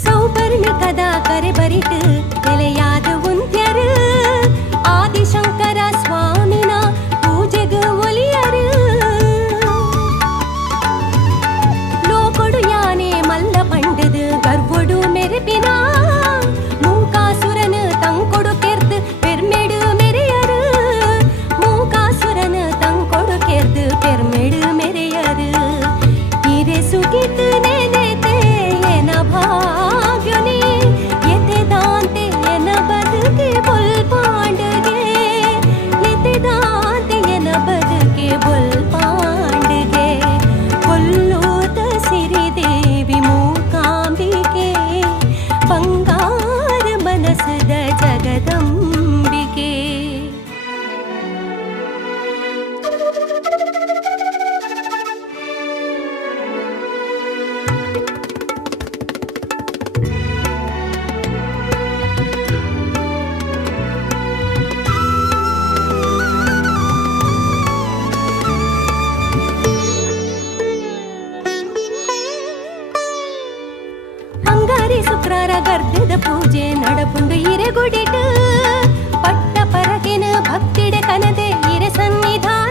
ಸೌಪರ್ಣಿಕದ ಕರೆ ಬರಿತು ಎಲೆಯಾದ ಉಂತ್ಯರು ಆದಿಶಂಕರ ಸ್ವಾಮಿನ ಪೂಜೆಗೆ ಒಲಿಯರು ಲೋಕೊಡು ಯಾನೆ ಮಲ್ಲ ಪಂಡದು ಗರ್ವೊಡು ಮೆರೆಪಿನ ಮೂಕಾಸುರನು ತಂಕೊಡು ಕೆರ್ದು ಪೆರ್ಮೆಡು ಮೆರೆಯರು ಮೂಕಾಸುರನು ತಂಕೊಡು ಕೆರ್ದು ಪೆರ್ಮೆಡು ಮೆರೆಯರು ಹಿರೆ ಸುಗಿತು ನೆನೆತೆ ಎನ ಭಾಗ್ಯನೇ ಎತೆ ದಾಂತೆ ಎನ ಬದುಕೆ ಬೊಲ್ಪಾಂಡಗೆ ಎತೆ ದಾಂತೆ ಎನ ಬದುಕೆ ಬೊಲ್ಪಾಂಡಗೆ ಕೊಲ್ಲೂತ ಸಿರಿದೇವಿ ಮೂಕಾಂಬಿಕೆ ಬಂಗಾರ ಮನಸದ ಜಗದಂಬಿಕೆ ಅಂಗಾರಿ ಶುಕ್ರಾರ ಗರ್ಧದ ಪೂಜೆ ನಡಪುಂಡು ಹಿರೆಗುಡಿಟು ಪಟ್ಟ ಪರಗಿನ ಭಕ್ತಿಡೆ ಕನದೆ ಹಿರೆ ಸನ್ನಿಧಾನ